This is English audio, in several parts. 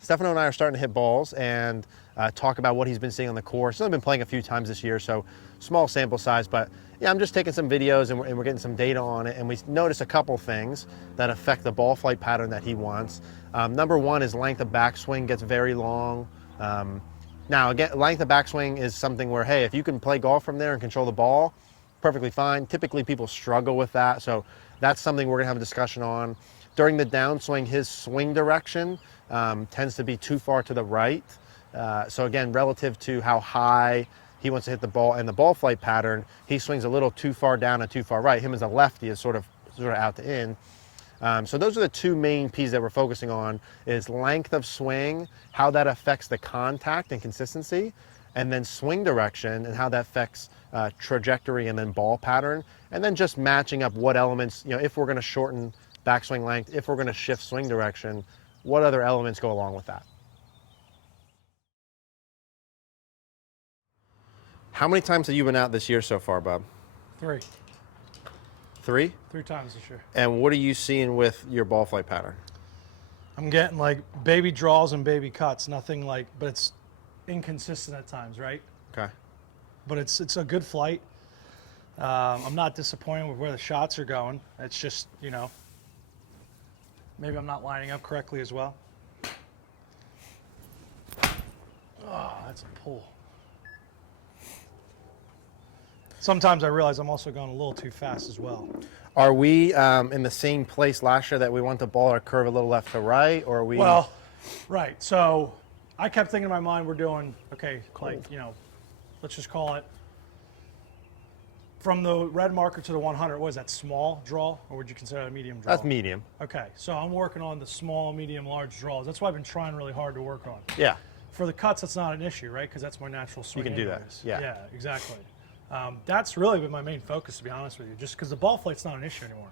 Stefano and I are starting to hit balls and talk about what he's been seeing on the course. He's only been playing a few times this year, so small sample size, but yeah, I'm just taking some videos and we're getting some data on it, and we notice a couple things that affect the ball flight pattern that he wants. Number one is length of backswing gets very long. Now again, length of backswing is something where, hey, if you can play golf from there and control the ball, perfectly fine. Typically people struggle with that, so that's something we're gonna have a discussion on. During the downswing, his swing direction tends to be too far to the right. So again, relative to how high he wants to hit the ball and the ball flight pattern, he swings a little too far down and too far right. Him as a lefty is sort of out to in. So those are the two main pieces that we're focusing on, is length of swing, how that affects the contact and consistency, and then swing direction and how that affects trajectory and then ball pattern, and then just matching up what elements, you know, if we're going to shorten backswing length, if we're going to shift swing direction, what other elements go along with that. How many times have you been out this year so far, Bob? 3. 3? 3 times this year. And what are you seeing with your ball flight pattern? I'm getting like baby draws and baby cuts, nothing like, but it's inconsistent at times, right? Okay. But it's a good flight. I'm not disappointed with where the shots are going. It's just, you know, maybe I'm not lining up correctly as well. Oh, that's a pull. Sometimes I realize I'm also going a little too fast as well. Are we in the same place last year that we want the ball to curve a little left to right, or are we? Well, right. So I kept thinking in my mind, we're doing, okay, like, you know, let's just call it from the red marker to the 100. What is that, small draw, or would you consider that a medium draw? That's medium. Okay, so I'm working on the small, medium, large draws. That's what I've been trying really hard to work on. Yeah. For the cuts, that's not an issue, right? Because that's my natural swing. You can do that. Yeah. Yeah, exactly. That's really been my main focus, to be honest with you, just because the ball flight's not an issue anymore.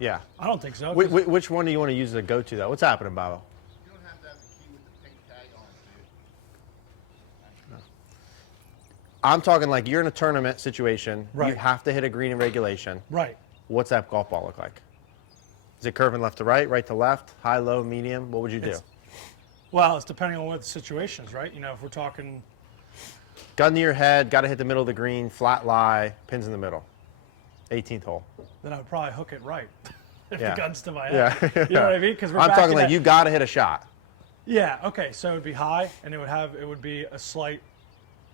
Yeah. I don't think so. Which one do you want to use as a go-to, though? What's happening, Bobo? You don't have to have the key with the pink tag on it, dude. I'm talking like you're in a tournament situation. Right. You have to hit a green in regulation. Right. What's that golf ball look like? Is it curving left to right, right to left, high, low, medium? What would you do? Well, it's depending on what the situation is, right? You know, if we're talking... Gun to your head, got to hit the middle of the green, flat lie, pins in the middle. 18th hole. Then I would probably hook it right if Yeah. the gun's to my head. Yeah. You know what I mean? Because I'm talking like you got to hit a shot. Yeah. Okay. So it would be high, and it would be a slight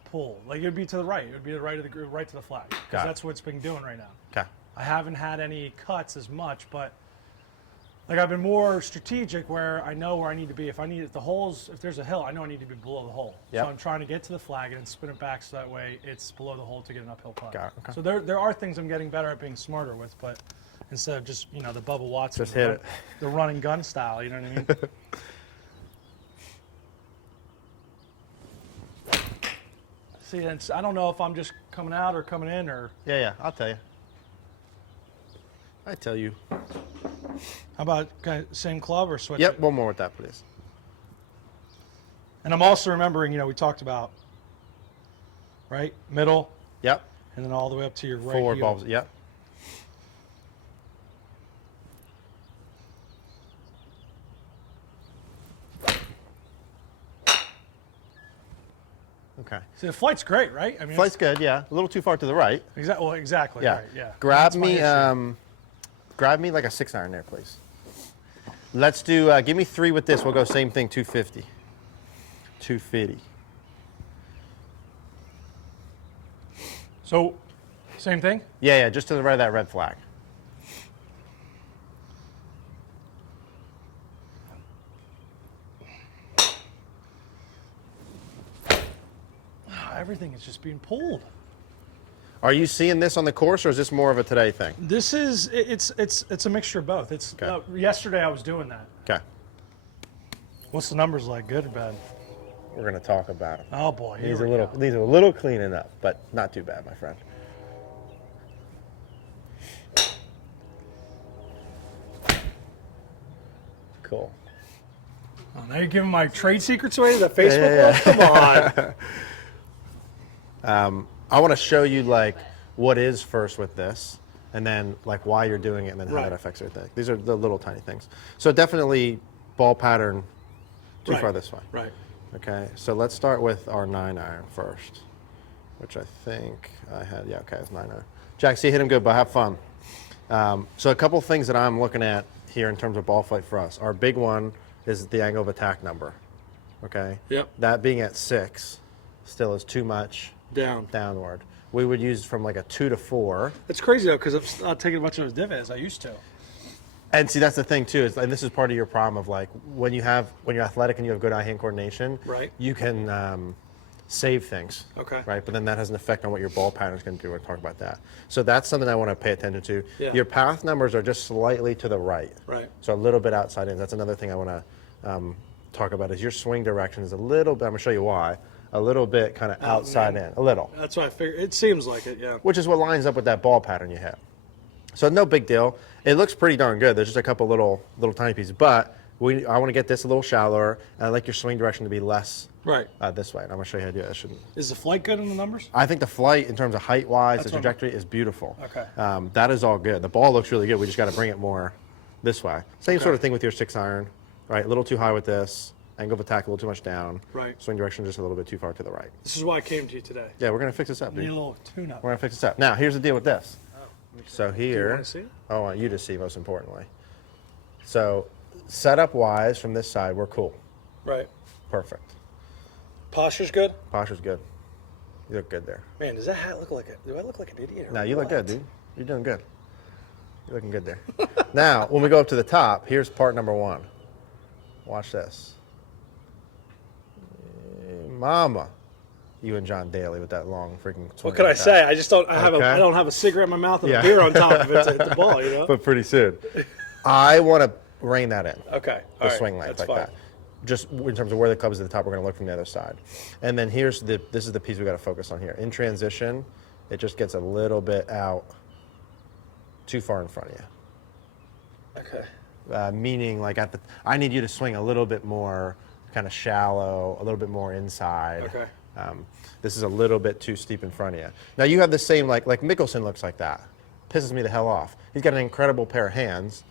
pull. Like it would be to the right. It would be the right of the right to the flag. Got Because it. that's what it's been doing right now. Okay. I haven't had any cuts as much, but like I've been more strategic where I know where I need to be. If there's a hill, I know I need to be below the hole. Yep. So I'm trying to get to the flag and then spin it back so that way it's below the hole to get an uphill putt. Got it, okay. So there are things I'm getting better at being smarter with, but instead of just, you know, the Bubba Watson, Just hit it. the running gun style, you know what I mean? See, I don't know if I'm just coming out or coming in or... Yeah, I'll tell you. I tell you. How about same club or switch Yep, it? one more with that, please. And I'm also remembering, you know, we talked about, right, middle, Yep. and then all the way up to your right Forward heel. balls. Yep. Okay. See, the flight's great, right? I mean, Flight's good, yeah. A little too far to the right. Exactly. Yeah. Right, yeah. Grab That's my me, issue. grab me like a 6-iron there, please. Let's do. Give me 3 with this. We'll go same thing. 250. 250. So, same thing. Yeah, just to the right of that red flag. Everything is just being pulled. Are you seeing this on the course, or is this more of a today thing? This is it's a mixture of both. It's Okay. Yesterday I was doing that. Okay. What's the numbers like? Good or bad? We're gonna talk about him. Oh boy, here Needs we a little. go. Needs a little cleaning up, but not too bad, my friend. Cool. Oh, now you're giving my trade secrets away to the Facebook world? Come on. I want to show you like what is first with this, and then like why you're doing it, and then how Right. that affects everything. These are the little tiny things. So definitely ball pattern too Right. far this way. Right. Okay, so let's start with our 9-iron first, which I think I had. Yeah, okay, it's 9-iron. Jack, see, hit him good, but have fun. So a couple things that I'm looking at here in terms of ball flight for us. Our big one is the angle of attack number. Okay. Yep. That being at 6 still is too much downward. We would use from like a 2 to 4. It's crazy though, because I'm not taking as much of his divot as I used to. And see, that's the thing too, and this is part of your problem of like when you're athletic and you have good eye-hand coordination, Right. you can save things. Okay. Right, but then that has an effect on what your ball pattern is going to do. We're going to talk about that. So that's something I want to pay attention to. Yeah. Your path numbers are just slightly to the right. Right. So a little bit outside in. That's another thing I want to talk about is your swing direction is a little bit, I'm going to show you why, a little bit kind of outside in, a little. That's what I figured. It seems like it, yeah. Which is what lines up with that ball pattern you have. So no big deal. It looks pretty darn good. There's just a couple little tiny pieces, but I want to get this a little shallower, and I like your swing direction to be less Right. this way. And I'm going to show you how to do it. Is the flight good in the numbers? I think the flight, in terms of height-wise, That's the what trajectory is beautiful. Okay. That is all good. The ball looks really good. We just got to bring it more this way. Same sort of thing with your 6-iron, right? A little too high with this. Angle of attack a little too much down. Right. Swing direction just a little bit too far to the right. This is why I came to you today. Yeah, we're going to fix this up, Need dude. a little tune-up. We're going to fix this up. Now, here's the deal with this. So Do you here, want to see it? I want you to see most importantly. So setup-wise, from this side, we're cool. Right. Perfect. Posture's good? Posture's good. You look good there. Man, does that hat look like do I look like an idiot? Or No, you look what? good, dude. You're doing good. You're looking good there. Now, when we go up to the top, here's part number 1. Watch this. Mama. You and John Daly with that long freaking swing. What can I like say? that. I just don't. I don't have a cigarette in my mouth and Yeah. a beer on top of it to hit the ball. You know. But pretty soon. I want to rein that in. Okay. The All right. swing length That's like fine. that. Just in terms of where the club is at the top, we're going to look from the other side. And then this is the piece we got to focus on here. In transition, it just gets a little bit out too far in front of you. Okay. Meaning like I need you to swing a little bit more kind of shallow, a little bit more inside. Okay. This is a little bit too steep in front of you. Now you have the same, like Mickelson looks like that. Pisses me the hell off. He's got an incredible pair of hands.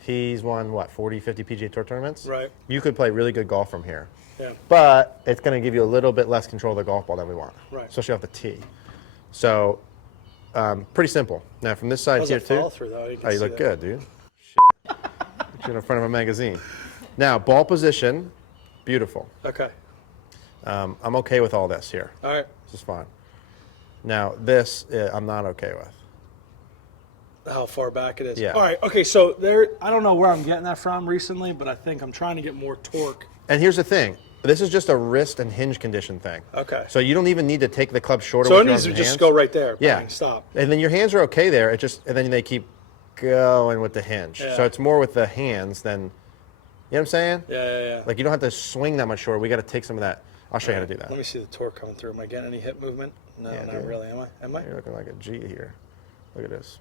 He's won, what, 40, 50 PGA Tour tournaments? Right. You could play really good golf from here. Yeah. But it's going to give you a little bit less control of the golf ball than we want. Right. Especially off the tee. So, pretty simple. Now from this side How's here that too. follow through though? Oh, you look good, dude. Shit. Put you in front of a magazine. Now, ball position, beautiful. Okay. I'm okay with all this here. All right. This is fine. Now, this I'm not okay with. How far back it is. Yeah. All right. Okay. So I don't know where I'm getting that from recently, but I think I'm trying to get more torque. And here's the thing. This is just a wrist and hinge condition thing. Okay. So you don't even need to take the club shorter So with it your needs arms to and just hands. go right there. Yeah. Bang, stop. And then your hands are okay there. And then they keep going with the hinge. Yeah. So it's more with the hands than, you know what I'm saying? Yeah. Like you don't have to swing that much shorter. We got to take some of that. I'll show you how to do that. Let me see the torque coming through. Am I getting any hip movement? No, Yeah, not dude. really. Am I? Am I? You're looking like a G here. Look at this.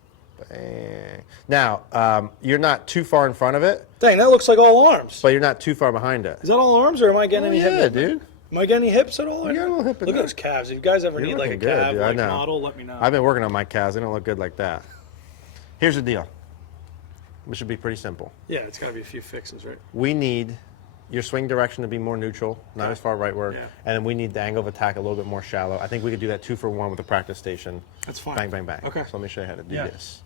Bang. Now, you're not too far in front of it, Dang, that looks like all arms. but you're not too far behind it. Is that all arms, or am I getting any hip Yeah, movement? dude. Am I getting any hips at all? You got a little hip in Look there. at those calves. If you guys ever You're need like a looking good, calf dude. I like know. model, let me know. I've been working on my calves. They don't look good like that. Here's the deal. This should be pretty simple. Yeah, it's got to be a few fixes, right? We need your swing direction to be more neutral, not as far rightward, Yeah. and then we need the angle of attack a little bit more shallow. I think we could do that 2-for-1 with the practice station. That's fine. Bang, bang, bang. Okay. So let me show you how to do Yeah. this.